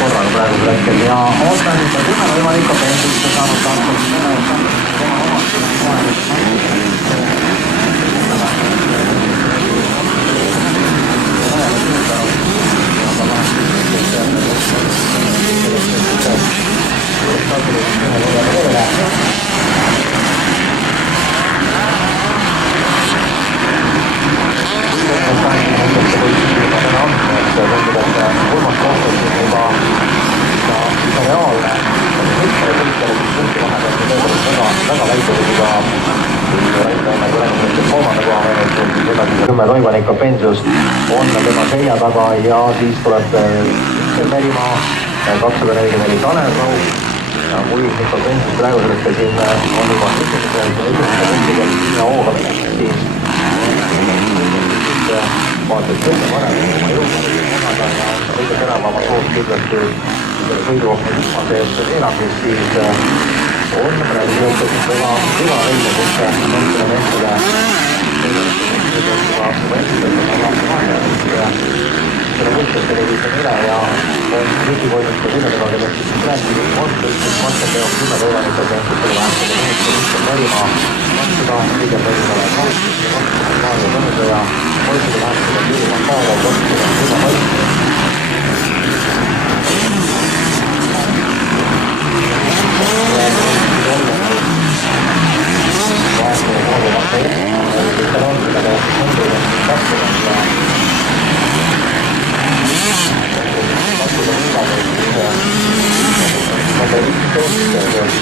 korraga praegusel hetkel ja ootan juba kümme võimalikku pensionist saanud tahtnud võimalikku pensiust on tema selja taga ja siis tuleb Merimaa 244 Tanel ja kui Mikko Pensius praegusel hetkel siin on juba hooga siis vaates kõige varem oma jõudmata ja kõige teravama soos kindlasti sõiduohtu viimase eest Eenakis, siis on praegu jõudnud väga kõva välja, kus mõndele meestele selle võistlusele viisin üle ja on riigikoolist ka sinna kellest siis rääkida, on mõtted teoks 10 võimalikku pensiustele vähendada mehed Merimaa, seda kõige Merimale kaastis ja Maalia Tõnuga ja hoidsime vähendada Viirimaa Kaava, võtsime Viima Võitsime.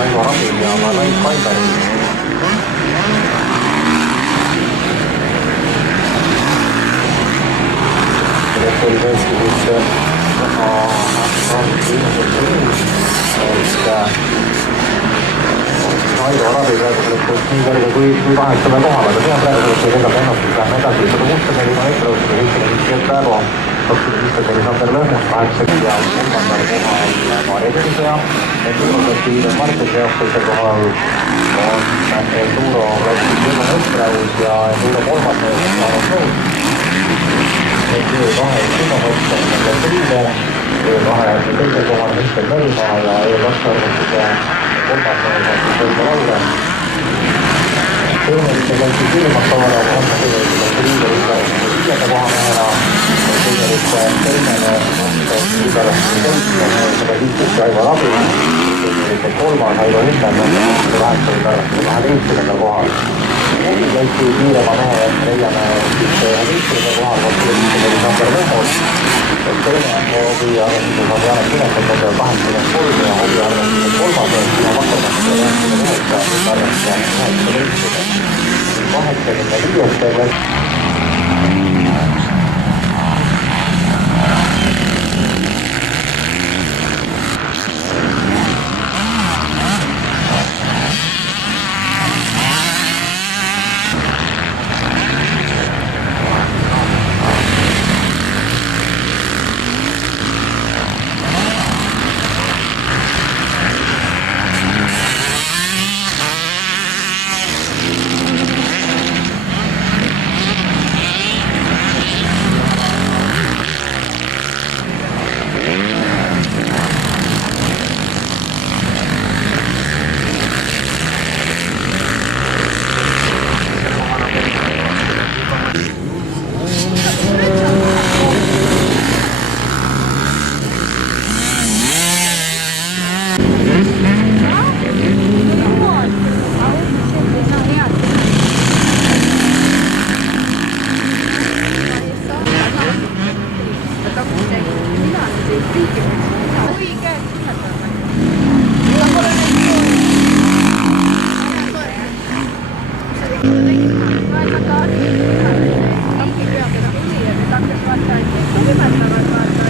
Aivo Rabin ja Lain Kaiberi. Selleks oli tõesti siis Aivo Rabin praegusel nii kõrge kui 800 kohal, aga see on praegusel hetkel ennustus, lähme edasi 164 meetrit, 75 päeva 25 Sander Lõhmus, 80 ja 3. kohal Maarja Tõnisoja, Endurosetiir Martin Seoksuse kohal on Enduro Lätis Jõnu Õstraus ja Enduro 3. Jaanus Nõus. E2 Sünnamõttel on Triiler, E2 teisel kohal Mihkel Merimaa ja E2 arvestuse 3. Sõidu Laure. Tõenäoliselt läks Viirimaa Kaara, on tegelikult Triiler Igarasti 5. koha mehena. Tegelikult teine Igarasti 115 Aivo Rabin, tegelikult 3. Aivo Hüppen on 8. Igarasti 12. kohal. Läti kiirema mehe leiame siis 11. kohal, 24 Sander Lõhmus. Teine hobiarvestusel on Janek Pinekat 83 ja hobiarvestusel 3. ja vakarvestusel 99 arvestusel 85. Vaata,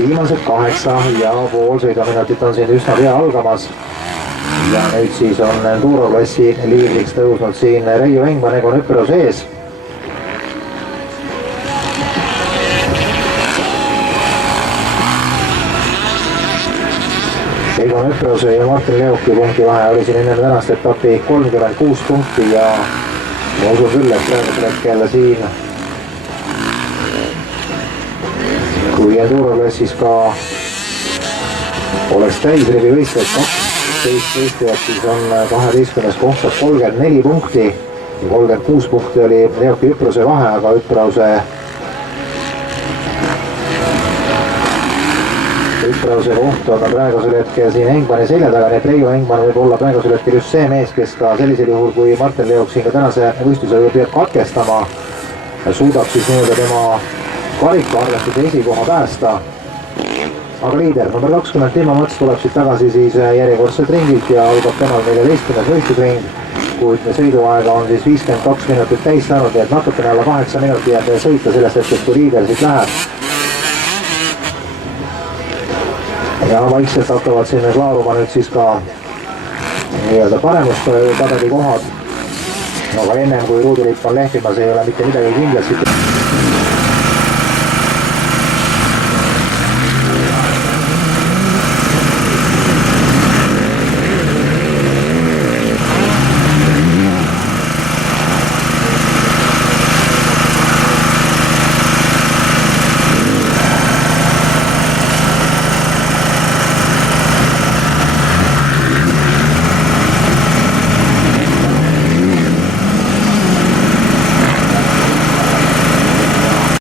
Viimased 8,5 sõiduminutit on siin üsna pea algamas ja nüüd siis on Enduro-klassi liidriks tõusnud siin Reijo Engman Egon Üpro sees. Egon Üprose ja Martin Leoki punkti vahe oli siin enne tänast etapi 36 punkti ja ma usun küll, et praegusel hetkel siin kui Enduro-klassis ka oleks täisrivi võistlejad 12 võistlejad, siis on 12. koht saab 34 punkti ja 36 punkti oli Leoki Üprose vahe, aga Üprose koht on praegusel hetkel siin Engmani selja taga, nii et Reijo Engman võib olla praegusel hetkel just see mees, kes ka sellisel juhul, kui Martin Leok siin ka tänase võistluse peab katkestama, suudab siis nii-öelda tema karikaarvestuse esikoha päästa. Aga liider number 20 Timo Mats tuleb siit tagasi siis järjekordselt ringilt ja algab temal 14. võistlusring, kuid sõiduaega on siis 52 minutit täis saanud, nii et natukene alla 8 minuti jääb sõita sellest hetkest, kui liider siit läheb. Ja vaikselt hakkavad sinna klaaruma nüüd siis ka nii-öelda paremuspadagi kohad. Aga ennem kui ruudilipp on lehvimas, ei ole mitte midagi kindlasti.